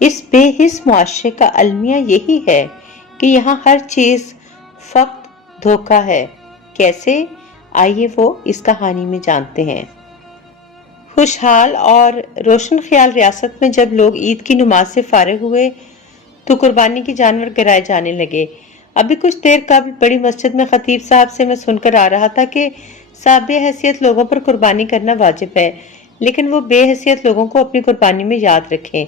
اس بے حس معاشرے کا المیہ یہی ہے کہ یہاں ہر چیز فقط دھوکہ ہے۔ کیسے؟ آئیے وہ اس کہانی میں جانتے ہیں۔ خوشحال اور روشن خیال ریاست میں جب لوگ عید کی نماز سے فارغ ہوئے تو قربانی کے جانور گرائے جانے لگے۔ ابھی کچھ دیر قبل بڑی مسجد میں خطیب صاحب سے میں سن کر آ رہا تھا کہ صاحب حیثیت لوگوں پر قربانی کرنا واجب ہے، لیکن وہ بے حیثیت لوگوں کو اپنی قربانی میں یاد رکھیں۔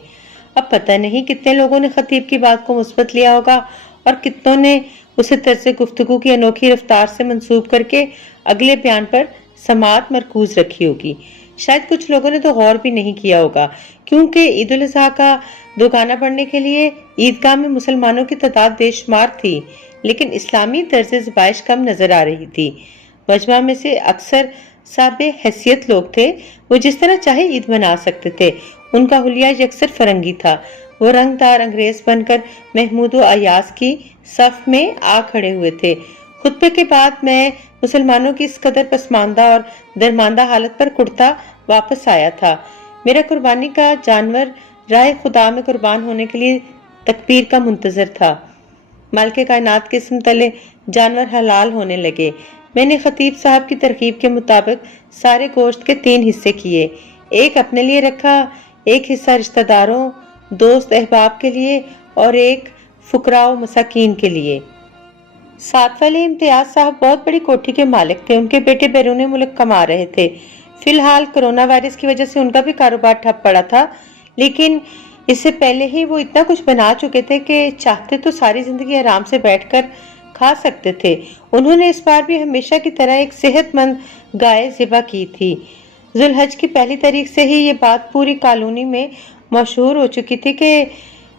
اب پتہ نہیں کتنے لوگوں نے خطیب کی بات کو مثبت لیا ہوگا اور کتنوں نے اسے طرز گفتگو کی انوکھی رفتار سے منسوب کر کے اگلے بیان پر سماعت مرکوز رکھی ہوگی۔ شاید کچھ لوگوں نے تو غور بھی نہیں کیا ہوگا، کیونکہ عید الاضحیٰ کا دکانہ پڑھنے کے لیے عیدگاہ میں مسلمانوں کی تعداد بے شمار تھی، لیکن اسلامی طرز زبائش کم نظر آ رہی تھی۔ مجمع میں سے اکثر صاحب حیثیت لوگ تھے، وہ جس طرح چاہے عید منا سکتے تھے، ان کا حلیہ یکسر فرنگی تھا۔ وہ رنگ دار انگریز بن کر محمود و ایاز کی صف میں آ کھڑے ہوئے تھے۔ خطبے کے بعد میں مسلمانوں کی اس قدر پسماندہ اور درماندہ حالت پر کڑتا واپس آیا تھا۔ میرا قربانی کا جانور راہ خدا میں قربان ہونے کے لیے تکبیر کا منتظر تھا۔ مالک کائنات کے اسم تلے جانور حلال ہونے لگے۔ میں نے خطیب صاحب کی ترغیب کے مطابق سارے گوشت کے 3 حصے کیے، ایک اپنے لیے رکھا، ایک حصہ رشتہ داروں، دوست احباب کے لیے اور ایک فقراء و مساکین کے لیے۔ ساتھ والے امتیاز صاحب بہت بڑی کوٹھی کے مالک تھے، ان کے بیٹے بیرون ملک کما رہے تھے۔ فی الحال کرونا وائرس کی وجہ سے ان کا بھی کاروبار ٹھپ پڑا تھا، لیکن اس سے پہلے ہی وہ اتنا کچھ بنا چکے تھے کہ چاہتے تو ساری زندگی آرام سے بیٹھ کر کھا سکتے تھے۔ انہوں نے اس بار بھی ہمیشہ کی طرح ایک صحت مند گائے ذبح کی تھی۔ ذو الحج کی 1 تاریخ سے ہی یہ بات پوری کالونی میں مشہور ہو چکی تھی کہ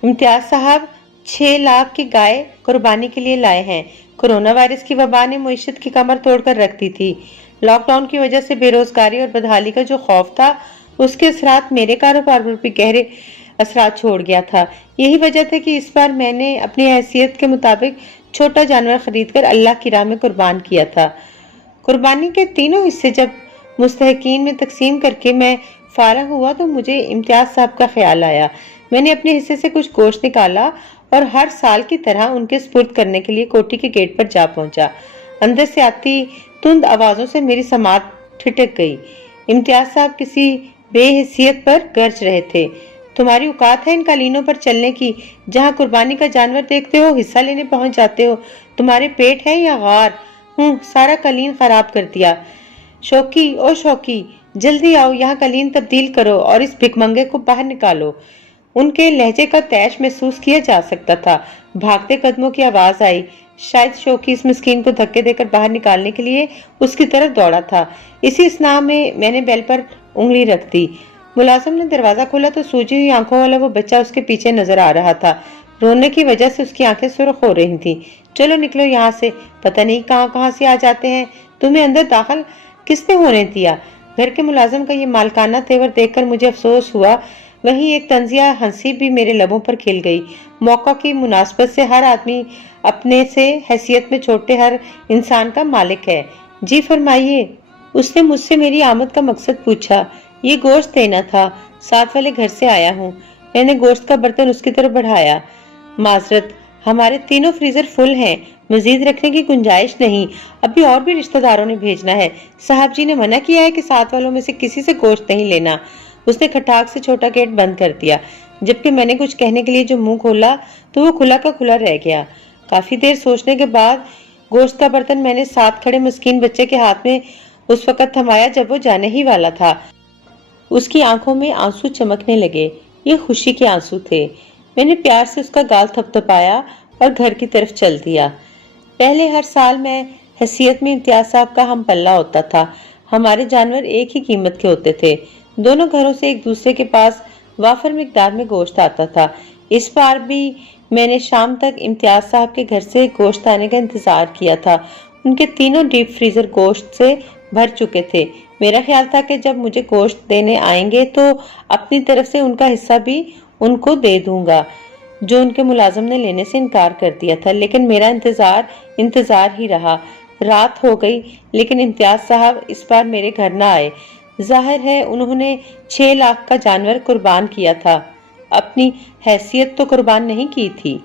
امتیاز صاحب 6 لاکھ کی گائے قربانی کے لیے لائے ہیں۔ کرونا وائرس کی وبا نے معیشت کی کمر توڑ کر رکھ دی تھی۔ لاک ڈاؤن کی وجہ سے بے روزگاری اور بدحالی کا جو خوف تھا، اس کے اثرات میرے کاروبار پر بھی گہرے اثرات چھوڑ گیا تھا۔ یہی وجہ تھی کہ اس بار میں نے اپنی حیثیت کے مطابق چھوٹا جانور خرید کر اللہ کی راہ میں قربان کیا تھا۔ قربانی کے 3 حصے جب مستحقین میں تقسیم کر کے میں فارغ ہوا تو مجھے امتیاز صاحب کا خیال آیا۔ میں نے اپنے حصے سے کچھ گوشت نکالا اور ہر سال کی طرح ان کے سپرد کرنے کے لیے کوٹھی کے گیٹ پر جا پہنچا۔ اندر سے آتی تند آوازوں سے میری سماعت ٹھٹک گئی۔ امتیاز صاحب کسی بے حیثیت پر گرج رہے تھے۔ تمہاری اوقات ہے ان قالینوں پر چلنے کی؟ جہاں قربانی کا جانور دیکھتے ہو حصہ لینے پہنچ جاتے ہو۔ تمہارے پیٹ ہے یا غار؟ سارا قالین خراب کر دیا۔ شوقی، او شوقی، جلدی آؤ، یہاں قالین تبدیل کرو اور اس بھکمنگے کو باہر نکالو۔ ان کے لہجے کا طیش محسوس کیا جا سکتا تھا۔ بھاگتے قدموں کی آواز آئی۔ شاید شوقی اس مسکین کو دھکے دے کر باہر نکالنے کے لیے اس کی طرف دوڑا تھا۔ اسی اثناء میں نے بیل پر انگلی رکھ دی۔ ملازم نے دروازہ کھولا تو سوجی ہوئی آنکھوں والا وہ بچہ اس کے پیچھے نظر آ رہا تھا۔ رونے کی وجہ سے اس کی آنکھیں سرخ ہو رہی تھیں۔ چلو نکلو یہاں سے، پتہ نہیں کہاں کہاں سے آ جاتے ہیں، تمہیں اندر داخل کس نے ہونے دیا؟ گھر کے ملازم کا یہ مالکانہ تیور دیکھ کر مجھے افسوس ہوا، وہیں ایک طنزیہ ہنسی بھی میرے لبوں پر کھل گئی۔ موقع کی مناسبت سے ہر آدمی اپنے سے حیثیت میں چھوٹے ہر انسان کا مالک ہے۔ جی فرمائیے، اس نے مجھ سے میری آمد کا مقصد پوچھا۔ یہ گوشت دینا تھا، ساتھ والے گھر سے آیا ہوں۔ میں نے گوشت کا برتن اس کی طرف بڑھایا۔ معذرت، ہمارے تینوں فریزر فل ہیں، مزید رکھنے کی گنجائش نہیں، ابھی اور بھی رشتہ داروں نے بھیجنا ہے۔ صاحب جی نے منع کیا ہے کہ ساتھ والوں میں سے کسی سے گوشت نہیں لینا۔ اس نے کھٹاک سے چھوٹا گیٹ بند کر دیا۔ جبکہ میں نے کچھ کہنے کے لیے جو منہ کھولا تو وہ کھلا کا کھلا رہ گیا۔ کافی دیر سوچنے کے بعد گوشت کا برتن میں نے ساتھ کھڑے مسکین بچے کے ہاتھ میں اس وقت تھمایا جب وہ جانے ہی والا تھا۔ اس کی آنکھوں میں آنسو چمکنے لگے، یہ خوشی کے آنسو تھے۔ میں نے پیار سے اس کا گال تھپتھپایا اور گھر کی طرف چل دیا۔ پہلے ہر سال میں حیثیت میں امتیاز صاحب کا ہم پلہ ہوتا تھا۔ ہمارے جانور ایک ہی قیمت کے ہوتے تھے۔ دونوں گھروں سے ایک دوسرے کے پاس وافر مقدار میں گوشت آتا تھا۔ اس بار بھی میں نے شام تک امتیاز صاحب کے گھر سے گوشت آنے کا انتظار کیا تھا۔ ان کے تینوں ڈیپ فریزر گوشت سے بھر چکے تھے۔ میرا خیال تھا کہ جب مجھے گوشت دینے آئیں گے تو اپنی طرف سے ان کا حصہ بھی ان کو دے دوں گا، جو ان کے ملازم نے لینے سے انکار کر دیا تھا۔ لیکن میرا انتظار ہی رہا۔ رات ہو گئی لیکن امتیاز صاحب اس بار میرے گھر نہ آئے۔ ظاہر ہے انہوں نے 6 لاکھ کا جانور قربان کیا تھا۔ اپنی حیثیت تو قربان نہیں کی تھی۔